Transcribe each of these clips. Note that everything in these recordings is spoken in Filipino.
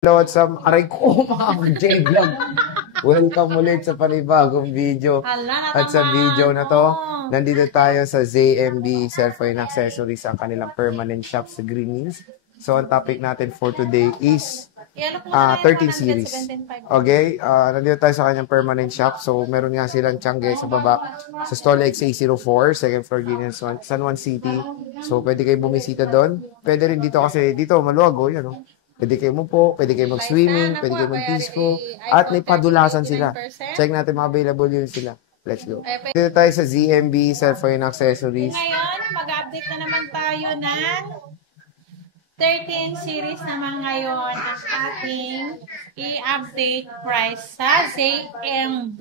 Hello, what's up? Aray ko, mga J-Vlog. Welcome ulit sa panibagong video. At sa video na to, nandito tayo sa ZMB Cellphone Accessories, ang kanilang permanent shop sa Green Hills. So, ang topic natin for today is 13 series. Okay, nandito tayo sa kanyang permanent shop. So, meron nga silang tiyangge sa baba sa stall XA04, second floor, Green Hills, San Juan City. So, pwede kayo bumisita doon. Pwede rin dito kasi dito, maluwag, yan o. Pwede kayo umupo, pwede kayo mag-swimming, pwede kayo mag-disco, at may padulasan sila. Check natin mga available yun sila. Let's go. Dito tayo sa ZMB Cellphone Accessories. Ngayon, mag-update na naman tayo ng 13 series naman ngayon ang ating i-update price sa ZMB.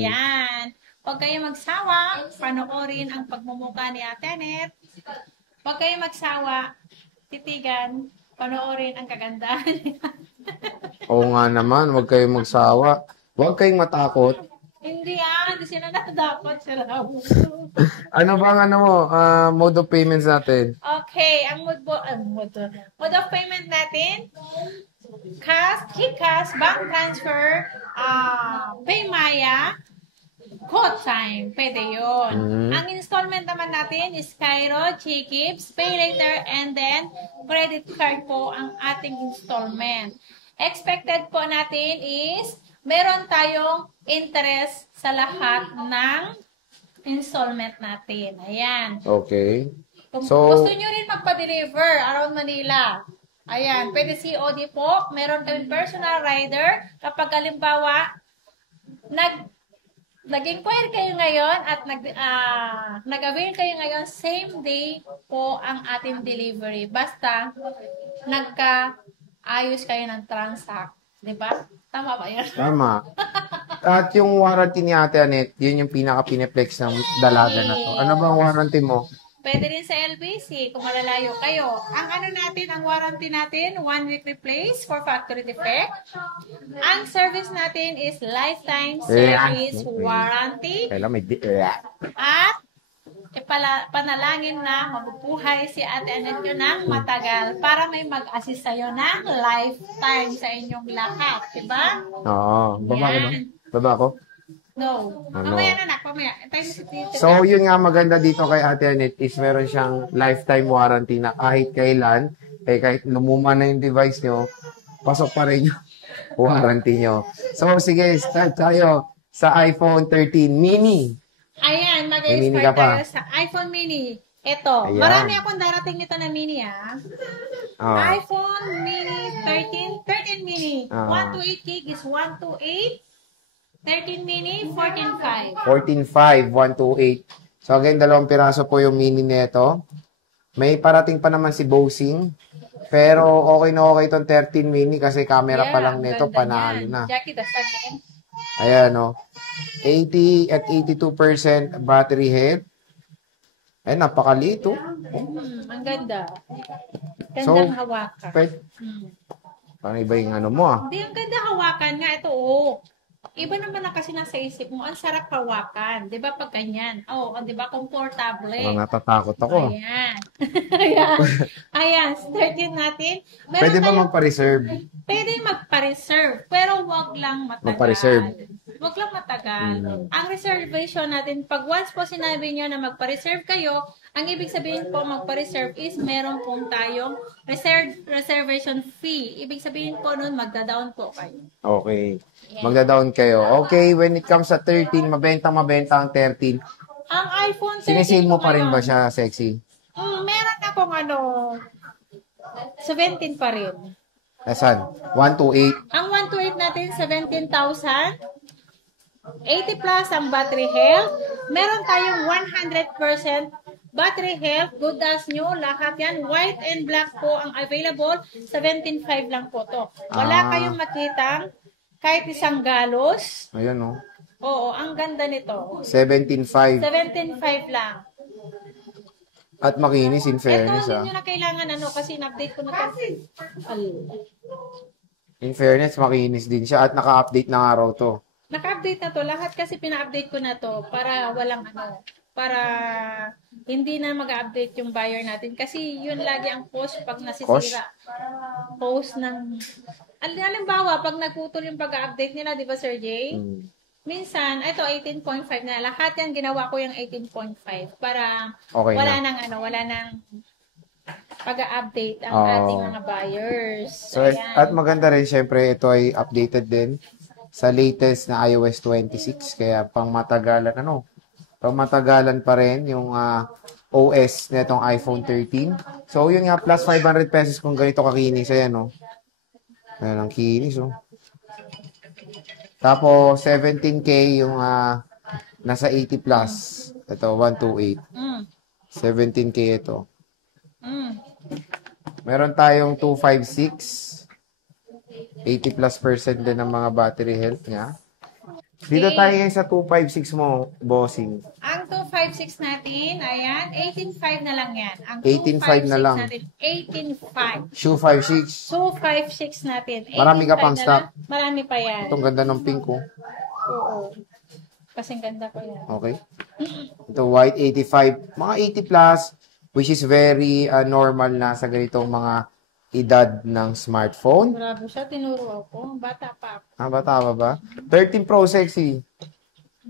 Yan. Huwag kayo magsawa, panoorin ang pagmumukha ni Ate Anet. Huwag kayo magsawa, titigan, panoorin ang kagandahan niya. Oo nga naman, huwag kayong magsawa. Huwag kayong matakot. Hindi sila na dapat sila. Ano bang mode of payments natin? Okay, ang mode of payment natin, cash, GCash, bank transfer, Paymaya, QuoteTime, pwede yun. Ang installment naman natin is Cairo, GCash, Pay Later, and then credit card po ang ating installment. Expected po natin is meron tayong interest sa lahat ng installment natin. Ayan. Okay. Kung gusto nyo rin magpa-deliver around Manila, ayan, pwede COD po. Meron kami personal rider. Kapag halimbawa, nag-inquire kayo ngayon at nag-avail kayo ngayon, same day po ang ating delivery. Basta, nagka-ayos kayo ng transact. Diba? Tama ba yan? Tama. At yung warranty ni Ate Anet, yun yung pinaka-pineplex ng dalaga na to. Ano bang warranty mo? Pwede rin sa LBC kung malalayo kayo. Ang warranty natin, 1 week replace for factory defect. Ang service natin is lifetime service warranty. At panalangin na mabubuhay si Ate Anet nyo ng matagal para may mag-assist sa'yo ng lifetime sa inyong lahat. Diba? Oo. Baba ko ba? Baba ko? No. Mamaya na, mamaya. So, yun nga maganda dito kay Ate Anet is meron siyang lifetime warranty na kahit kailan, kahit lumuma na yung device nyo, pasok pa rin yung warranty nyo. So, sige, start tayo sa iPhone 13 mini. Ayan, mag-start tayo sa iPhone mini. Ito, marami akong darating nito na mini, iPhone mini 13 mini. 128 gig is 128. 13 mini, 14.5. 14.5, 128. So again, 2 piraso po yung mini nito. May parating pa naman si Bosing. Pero okay na okay itong 13 mini kasi camera pa lang nito, panalo na. Jackie, dasag na. Ayan, 80 at 82% battery health. Ay, napakaliit, Ang ganda. Gandang hawakan. Paano iba yung ano mo, Hindi, ang ganda hawakan nga. Ito, Iba naman na kasi nasa isip mo, ang sarap hawakan. Di ba pag ganyan? Di ba komportable? Natatakot ako. Ayan. Ayan, start yun natin. Pwede ba magpa-reserve? Pwede magpa-reserve, pero wag lang matagal. Magpa-reserve. Wag lang matagal. Ang reservation natin, pag once po sinabi nyo na magpa-reserve kayo, ang ibig sabihin po magpa-reserve is meron pong tayong reservation fee. Ibig sabihin po nun, magda-down po kayo. Okay. Magda-down kayo. Okay, when it comes sa 13, mabenta ang 13. Ang iPhone 13 sinisale mo pa rin ba siya, sexy? Meron akong 17 pa rin. Asan? 128. Ang 128 natin, 17,000. 80 plus ang battery health. Meron tayong 100% battery health. Good as new. Lahat yan. White and black po ang available. 17.5 lang po to. Wala kayong makitang kahit isang galos. Ayan, Oo, ang ganda nito. 17.5. 17.5 lang. At makinis, in fairness, Ito, hindi nyo na kailangan kasi in-update ko na ito. In fairness, makinis din siya at naka-update na araw to. Naka-update na to. Lahat kasi pina-update ko na to para walang para hindi na mag-update yung buyer natin. Kasi yun lagi ang post pag Cost? nasisira. Post ng... Halimbawa, pag nagputol yung pag-update nila, di ba, Sir Jay? Mm. Minsan, ito 18.5 na. Lahat yan, ginawa ko yung 18.5 para Okay wala na. wala nang pag-update ang Oo. ating mga buyers. So, at maganda rin, syempre, ito ay updated din sa latest na iOS 26. Kaya, pang matagalan pa rin yung OS na itong iPhone 13. So, yun nga, plus 500 pesos kung ganito kakinis. Ayan, no? Ayan, ang kinis, oh. Tapos, 17K yung nasa 80 plus. Ito, 128. 17K ito. Meron tayong 256. 80 plus % din ng mga battery health niya. Dito tayo ngayon sa 256 mo, bossing. Ang 256 natin, ayan, 18.5 na lang yan. Ang 18.5 na lang. natin, 18.5. Shoe 56. 256 natin. Marami ka 18.5 pang na stock. lang. Marami pa yan. Itong ganda ng pink, oh. Oo. Kasing ganda ko yan. Okay. Ito, white 85. Mga 80 plus, which is very normal na sa ganitong mga edad ng smartphone. Grabe siya, tinuro ako. Bata pa ako. Bata ba? 13 Pro sexy.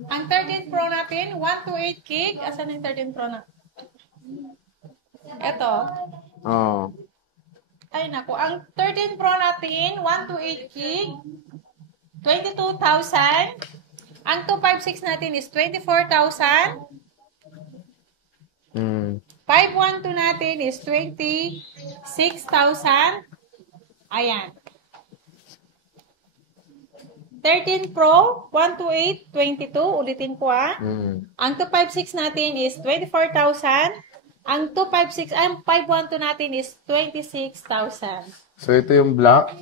Ang 13 Pro natin, 128 gig. Asan yung 13 Pro na? Ito. Oh. Ay, naku. Ang 13 Pro natin, 128 gig. 22,000. Ang 256 natin is 24,000. 512 natin is 26,000. Ayan. 13 Pro, 128, 22. Ulitin ko Ang 256 natin is 24,000. Ang 512 natin is 26,000. So, ito yung black.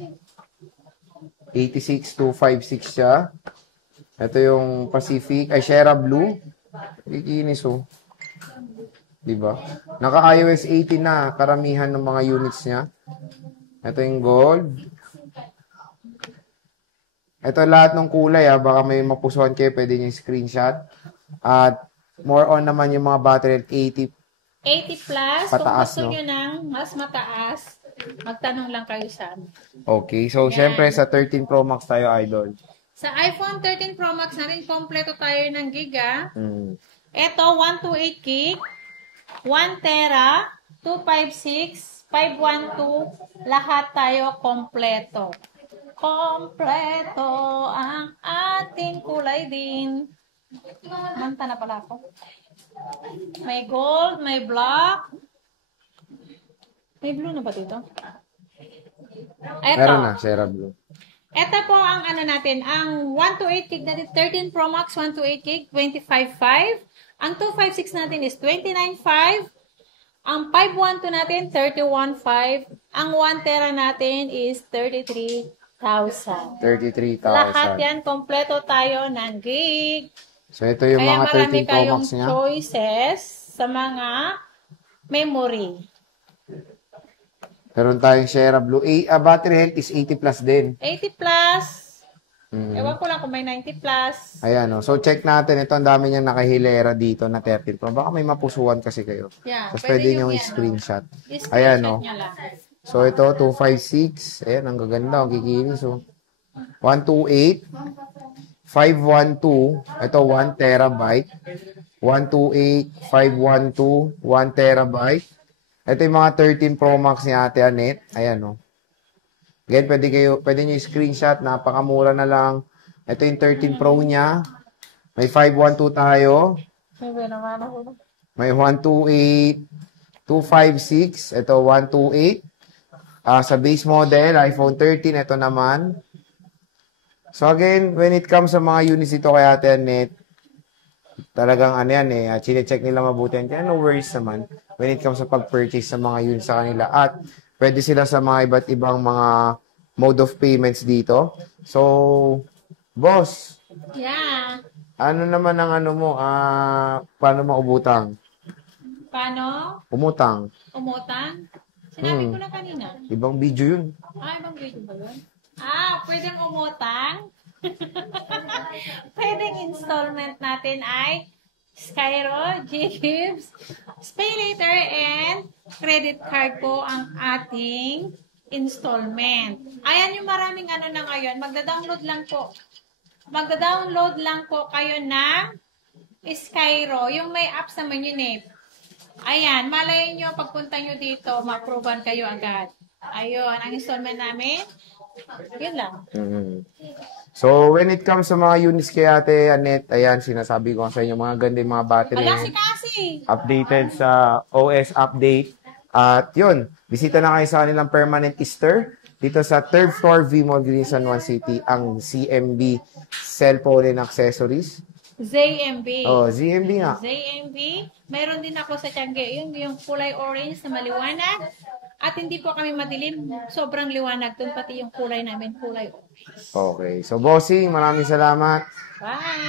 86,256 siya. Ito yung Pacific. Ay, Sierra Blue. Ikinis, oh. Diba? Naka-iOS 18 na karamihan ng mga units niya. Ito yung gold. Ito lahat ng kulay, baka may mapusuhan kayo, pwede nyo yung screenshot. At more on naman yung mga battery at 80 plus. pataas, kung gusto no? nyo ng mas mataas, magtanong lang kayo sa amin. Okay, so syempre sa 13 Pro Max tayo, idol. Sa iPhone 13 Pro Max natin, kompleto tayo ng giga. Ito, 128 gig, 1 tera, 256, 512, lahat tayo kompleto. Kompleto ang ating kulay din. Manta na pala ako. May gold, may black. May blue na ba dito? Eto. Meron na, Sierra Blue. Ito po ang ano natin, ang 128 gig natin, 13 Pro Max, 128 gig, 25.5. Ang 256 natin is 29.5. Ang 512 natin, 31.5. Ang 1 tera natin is 33,000. 33,000. Lahat yan, kompleto tayo ng gig. So, ito yung Kaya mga 13 Pro marami kayong Max niya. choices sa mga memory. Meron tayong Sierra Blue. Battery health is 80 plus din. 80 plus. Ewan ko lang kung may 90 plus. Ayan, no? So, check natin. Ito, ang dami niyang nakahilera dito na 13 Pro. Baka may mapusuan kasi kayo. Yeah, Tapos pwede nyo i-screenshot. Ayan, no? So, ito, 256. Ayan, ang gaganda. Ang kikinis, oh. 128. 512. Ito, 1 terabyte. 128. 512. 1 terabyte. Ito yung mga 13 Pro Max ni Ate Anet. Ayan, no? Again, pwede nyo i-screenshot. Napakamura na lang. Ito yung 13 Pro niya. May 512 tayo. May 128. 256. Ito, 128. Sa base model, iPhone 13. Ito naman. So again, when it comes sa mga units dito kay Ate Anet, talagang ano yan chine-check nila mabuti yan. Kaya no worries naman when it comes sa pag-purchase sa mga units sa kanila. At pwede sila sa mga iba't ibang mga mode of payments dito. So, boss. Yeah. Ano naman ang ano mo? Paano maubutang? Paano? Umutang. Umutang? Sinabi ko na kanina. Ibang video yun. Ibang video ba yun? Pwedeng umutang. Pwedeng installment natin ay Skyro, Gibbs, Pay Later, and credit card po ang ating installment. Ayan yung maraming ano na ngayon. Magda-download lang po kayo ng Skyro. Yung may apps naman yun eh. Ayan, malay nyo, pagpunta nyo dito, ma-approvean kayo agad. Ayun, ang installment namin, yun lang. So, when it comes sa mga units kay Ate Annette, ayan, sinasabi ko sa inyo, mga ganda yung mga battery. Wala si Cassie! Updated sa OS update. At yun, bisita na kayo sa kanilang permanent store. Dito sa 3rd floor, V-Mall, Green San Juan City, ang CMB Cellphone and Accessories. ZMB. Oh, ZMB nga. ZMB. Meron din ako sa Tiangge. Yung kulay orange na maliwanag. At hindi po kami madilim. Sobrang liwanag. Doon pati yung kulay namin, kulay orange. Okay. So, bossing, maraming salamat. Bye!